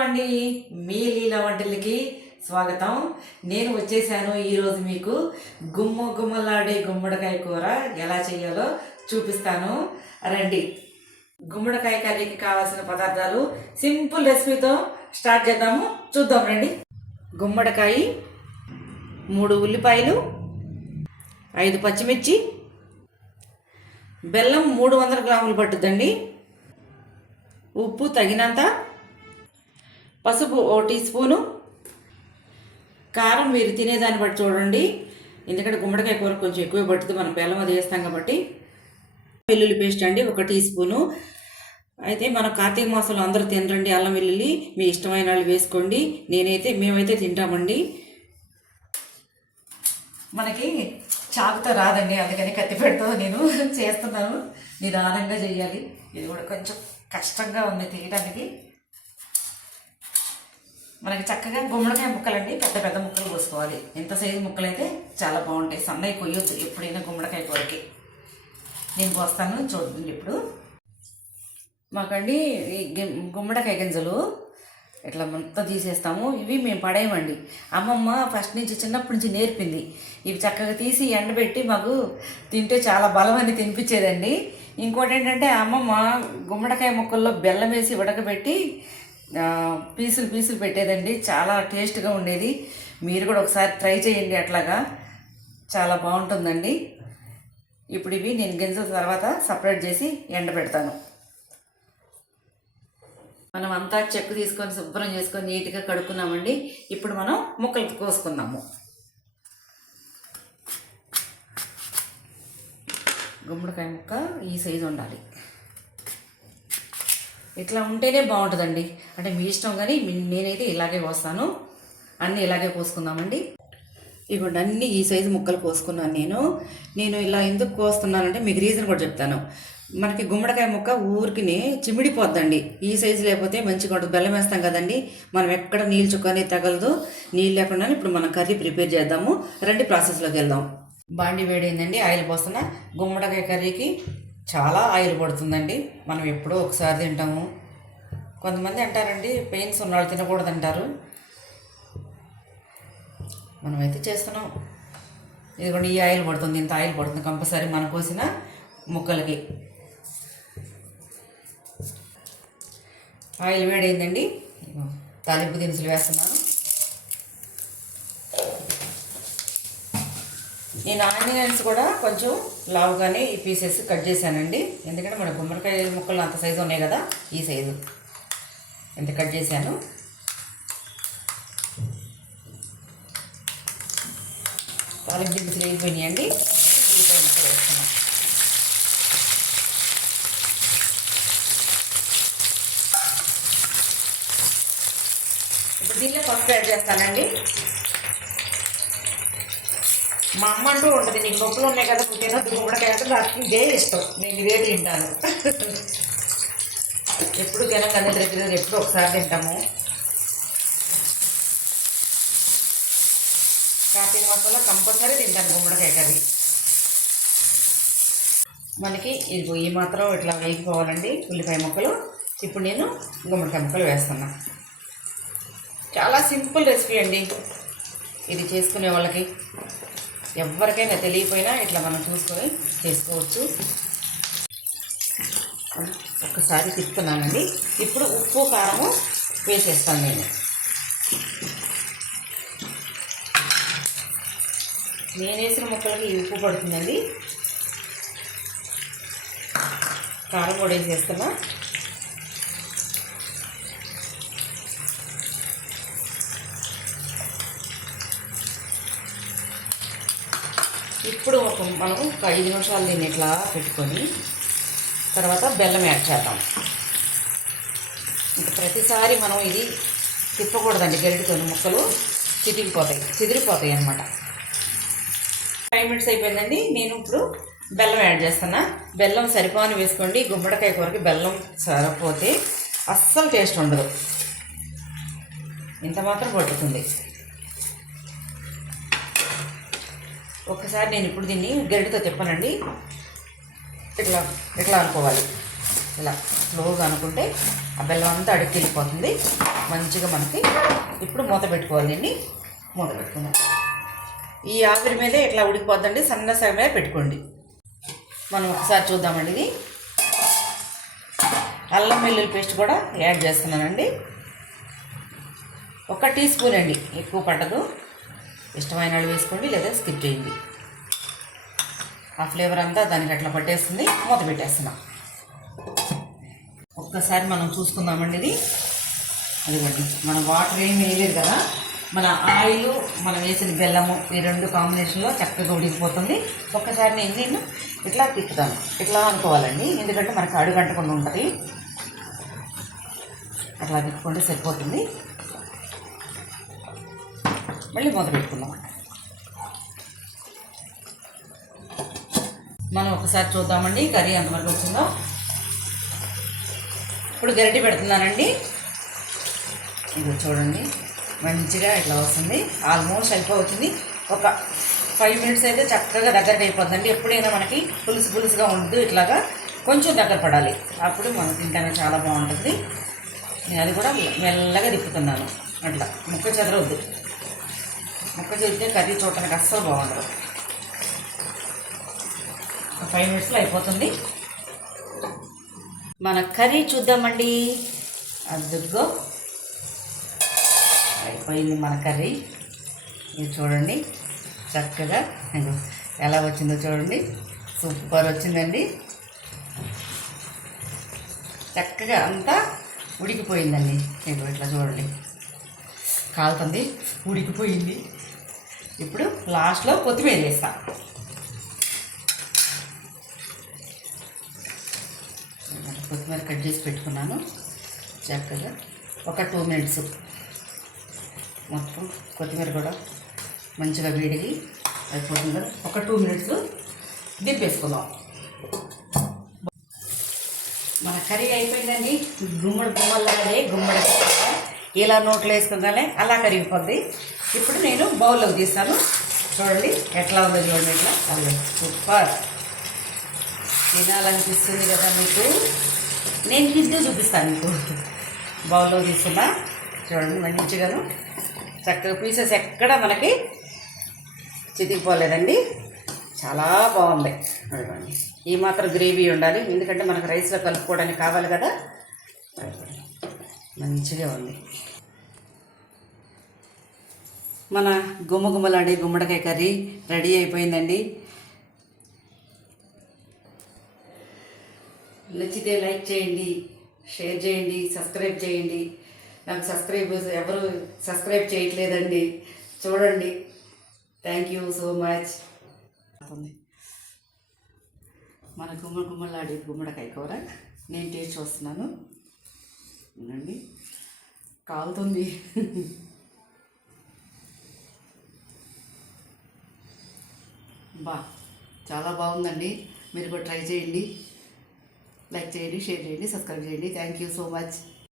అండి. మీ లీల వంటలకి స్వాగతం. నేను వచ్చేసాను ఈరోజు మీకు గుమ్మ గుమ్మలాడే గుమ్మడికాయ కూర ఎలా చేయాలో చూపిస్తాను. రండి. గుమ్మడికాయ కర్రీకి కావాల్సిన పదార్థాలు సింపుల్ రెసిపీతో స్టార్ట్ చేద్దాము. చూద్దాం రండి. గుమ్మడికాయ మూడు ఉల్లిపాయలు ఐదు పచ్చిమిర్చి బెల్లం మూడు వందల గ్రాములు పట్టుద్దండి. ఉప్పు తగినంత పసుపు ఓ టీ స్పూను. కారం మీరు తినేదాన్ని బట్టి చూడండి. ఎందుకంటే గుమ్మడికాయ కూర కొంచెం ఎక్కువ పడుతుంది. మనం బెల్లం అది వేస్తాం కాబట్టి. వెల్లుల్లి పేస్ట్ అండి ఒక టీ స్పూను. అయితే మనం కార్తీక మాసంలో అందరూ తినరండి అల్లం వెల్లుల్లి. మీ ఇష్టమైన వాళ్ళు వేసుకోండి. నేనైతే మేమైతే తింటామండి. మనకి చాకుతో రాదండి. అందుకని కత్తిపెడుతూ నేను. చేస్తున్నాను. నిదానంగా చేయాలి. ఇది కూడా కొంచెం కష్టంగా ఉంది తీయడానికి మనకి చక్కగా గుమ్మడికాయ ముక్కలండి పెద్ద పెద్ద ముక్కలు కోసుకోవాలి. ఎంత సైజు ముక్కలు అయితే చాలా బాగుంటాయి. సన్నవి కొయ్యొద్దు ఎప్పుడైనా గుమ్మడికాయ కూరకి. నేను పోస్తాను చూడండి ఇప్పుడు. మాకండి ఈ గుమ్మడికాయ గింజలు ఇట్లా మొత్తం తీసేస్తాము. ఇవి మేము పడేయమండి. అమ్మమ్మ ఫస్ట్ నుంచి చిన్నప్పటి నుంచి నేర్పింది. ఇవి చక్కగా తీసి ఎండబెట్టి మాకు తింటే చాలా బలం అని తినిపించేదండి. ఇంకోటి ఏంటంటే అమ్మమ్మ గుమ్మడికాయ ముక్కల్లో బెల్లం వేసి ఉడకబెట్టి పీసులు పీసులు పెట్టేదండి. చాలా టేస్ట్గా ఉండేది. మీరు కూడా ఒకసారి ట్రై చేయండి అట్లాగా. చాలా బాగుంటుందండి. ఇప్పుడు ఇవి నేను గింజల తర్వాత సపరేట్ చేసి ఎండబెడతాను మనం అంతా చెక్కు తీసుకొని శుభ్రం చేసుకొని నీట్గా కడుక్కున్నామండి. ఇప్పుడు మనం ముక్కలు కోసుకుందాము. గుమ్మడికాయ ముక్క ఈ సైజు ఉండాలి. ఇట్లా ఉంటేనే బాగుంటుందండి. అంటే మీ ఇష్టం కానీ నేనైతే ఇలాగే కోస్తాను అన్నీ ఇలాగే కోసుకుందామండి ఇవ్వండి అన్ని ఈ సైజు ముక్కలు కోసుకున్నాను నేను. నేను ఇలా ఎందుకు కోస్తున్నానంటే మీకు రీజన్ కూడా చెప్తాను. మనకి గుమ్మడికాయ ముక్క ఊరికి చిమిడిపోద్దండి ఈ సైజు లేకపోతే మంచిగా ఉంటుంది. బెల్లం వేస్తాం కదండి. మనం ఎక్కడ నీళ్ళు చుక్కని తగలదు. నీళ్ళు లేకుండా ఇప్పుడు మనం కర్రీ ప్రిపేర్ చేద్దాము. రండి ప్రాసెస్లోకి వెళ్దాం. బాండి వేడైందండి. ఆయిల్ పోస్తున్నా. గుమ్మడికాయ కర్రీకి చాలా ఆయిల్ పడుతుందండి. మనం ఎప్పుడో ఒకసారి తింటాము. కొంతమంది అంటారండి పెయిన్స్ ఉన్నవాళ్ళు తినకూడదు అంటారు మనమైతే చేస్తున్నాం. ఇదిగోండి ఈ ఆయిల్ పడుతుంది ఇంత ఆయిల్ పడుతుంది. కంపల్సరీ మనం కోసిన ముక్కలకి. ఆయిల్ వేడైందండి. ఇదిగో తాలింపు దినుసులు వేస్తున్నాను. నేను ఆనియన్స్ కూడా కొంచెం లావుగానే ఈ పీసెస్ కట్ చేశానండి. ఎందుకంటే మన గుమ్మడికాయ ముక్కలు అంత సైజు ఉన్నాయి కదా ఈ సైజు ఎంత కట్ చేశాను. తాలింపు దినుసులు వేగిపోయినాయండి ఉల్లిపాయ ముక్కలు వేస్తున్నాం ఇప్పుడు దీనిలో పసుపు యాడ్ చేస్తానండి. మా అమ్మ అంటూ ఉంటుంది నీకు నొప్పులు ఉన్నాయి కదా పుట్టిన గుమ్మడికాయ అంటే నాకు ఇదే ఇష్టం నేను ఇదే తింటాను. ఎప్పుడు తినక కదా ఎప్పుడు ఒకసారి తింటాము. కార్తీక మాసంలో కంపల్సరీ తింటాను గుమ్మడికాయ కర్రీ. మనకి ఇది ఈ మాత్రం ఇట్లా వేగిపోవాలండి ఉల్లిపాయ ముక్కలు. ఇప్పుడు నేను గుమ్మడికాయ ముక్కలు వేస్తున్నా. చాలా సింపుల్ రెసిపీ అండి. ఇది చేసుకునే వాళ్ళకి. ఎవరికైనా తెలియపోయినా ఇట్లా మనం చూసుకొని చేసుకోవచ్చు. ఒక్కసారి తిప్పుతున్నానండి. ఇప్పుడు ఉప్పు కారము వేసేస్తాను నేను. నేను వేసిన ముక్కలకి ఉప్పు పడుతుందండి. కారం కూడా వేసేస్తున్నా. ఇప్పుడు ఒక మనం ఒక ఐదు నిమిషాలు దీన్ని ఇట్లా పెట్టుకొని తర్వాత బెల్లం యాడ్ చేద్దాం. ఇంకా ప్రతిసారి మనం ఇది తిప్పకూడదండి గరిటితోని ముక్కలు చితికిపోతాయి చిదిరిపోతాయి అన్నమాట. ఫైవ్ మినిట్స్ అయిపోయిందండి. నేను ఇప్పుడు బెల్లం యాడ్ చేస్తున్నా. బెల్లం సరిపోని వేసుకోండి. గుమ్మడికాయ కూరకి బెల్లం సరిపోతే అస్సలు టేస్ట్ ఉండదు. ఇంత మాత్రం పట్టుతుంది ఒక్కసారి నేను ఇప్పుడు దీన్ని గరిటతో తిప్పనండి. ఇట్లా ఇట్లా అనుకోవాలి. ఇలా స్లోగా అనుకుంటే ఆ బెల్లం అంతా అడిగి వెళ్ళిపోతుంది. మంచిగా మనకి ఇప్పుడు మూత పెట్టుకోవాలి దీన్ని. మూత పెట్టుకుందాం. ఈ ఆవిరి మీదే ఇట్లా ఉడికిపోద్దండి. సన్న సగం మీద పెట్టుకోండి. మనం ఒకసారి చూద్దామండి ఇది. అల్లం వెల్లుల్లి పేస్ట్ కూడా యాడ్ చేస్తున్నానండి. ఒక టీ స్పూన్ అండి. ఎక్కువ పట్టదు ఇష్టమైన వాళ్ళు వేసుకోండి లేదా స్కిప్ చేయండి. ఆ ఫ్లేవర్ అంతా దానికి అట్లా పట్టేస్తుంది మూత పెట్టేస్తున్నాం. ఒక్కసారి మనం చూసుకుందామండి ఇది. అదిగోండి మనం వాటర్ ఏమి వేయలేదు కదా మన ఆయిల్ మనం వేసిన బెల్లము ఈ రెండు కాంబినేషన్లో చక్కగా ఉడికిపోతుంది. ఒక్కసారి నేను దీన్ని ఇట్లా తిప్పుతాను. ఇట్లా అనుకోవాలండి ఎందుకంటే మనకు అడుగంటకుండా ఉంటుంది. అట్లా తిప్పుకుంటే సరిపోతుంది. మళ్ళీ మొదలు పెట్టుకుందాం. మనం ఒకసారి చూద్దామండి కర్రీ ఎంతవరకు వచ్చిందో. ఇప్పుడు గరిటె పెడుతున్నానండి. ఇది చూడండి మంచిగా ఇట్లా వస్తుంది. ఆల్మోస్ట్ అయిపోతుంది. ఒక ఫైవ్ మినిట్స్ అయితే చక్కగా దగ్గరకు అయిపోతుందండి ఎప్పుడైనా మనకి పులుసు పులుసుగా ఉండదు ఇట్లాగా కొంచెం దగ్గర పడాలి. అప్పుడు మనం తింటానే చాలా బాగుంటుంది. నేను అది కూడా మెల్లగా తిప్పుతున్నాను. అట్లా ముక్క చెదరవద్దు ముక్క చెదిరితే కర్రీ చూడటానికి అస్సలు బాగుండదు. ఫైవ్ మినిట్స్లో అయిపోతుంది. మన కర్రీ చూద్దామండి. అద్దుగో అయిపోయింది మన కర్రీ. ఇది చూడండి. చక్కగా ఎలా వచ్చిందో చూడండి. సూపర్ వచ్చిందండి. చక్కగా అంతా ఉడికిపోయిందండి. ఇదిగో ఇట్లా చూడండి. కాలుతుంది. ఉడికిపోయింది. ఇప్పుడు లాస్ట్లో కొత్తిమీర వేస్తా. కొత్తిమీర కట్ చేసి పెట్టుకున్నాను. చక్కగా ఒక టూ మినిట్స్ మొత్తం కొత్తిమీర కూడా మంచిగా వేడిగి అయిపోతుంది. ఒక టూ మినిట్స్ దింపేసుకుందాం. మన కర్రీ అయిపోయిందండి. గుమ్మడి గుమ్మల్లాగే గుమ్మడి. ఇలా నోట్లో వేసుకోగానే అలా కరిగిపోద్ది. ఇప్పుడు నేను బౌల్లోకి తీస్తాను చూడండి ఎట్లా ఉందో చూడండి ఇట్లా. అల్లం సూపర్. తినాలనిపిస్తుంది కదా మీకు. నేను హిందూ చూపిస్తాను మీకు. బౌల్లో తీసుకున్నా చూడండి మంచిగాను. చక్కగా పీసెస్ ఎక్కడ మనకి చితికిపోలేదండి. చాలా బాగుంది. అదిగోండి. ఈ మాత్రం గ్రేవీ ఉండాలి. ఎందుకంటే మనకు రైస్లో కలుపుకోవడానికి కావాలి కదా. మంచిగా ఉంది. మన గుమ్మగుమ్మలాడే గుమ్మడికాయ కర్రీ రెడీ అయిపోయిందండి. నచ్చితే లైక్ చేయండి షేర్ చేయండి సబ్స్క్రైబ్ చేయండి. నాకు సబ్స్క్రైబ్ ఎవరు సబ్స్క్రైబ్ చేయట్లేదండి. చూడండి. థ్యాంక్ యూ సో మచ్ మన గుమ్మ గుమ్మలాడే గుమ్మడికాయ కూర నేను టేస్ట్ చూస్తున్నాను. ఉండండి కాలుతుంది. బా చాలా బాగుందండి. మీరు కూడా ట్రై చేయండి. లైక్ చేయండి షేర్ చేయండి సబ్స్క్రైబ్ చేయండి. Thank you so much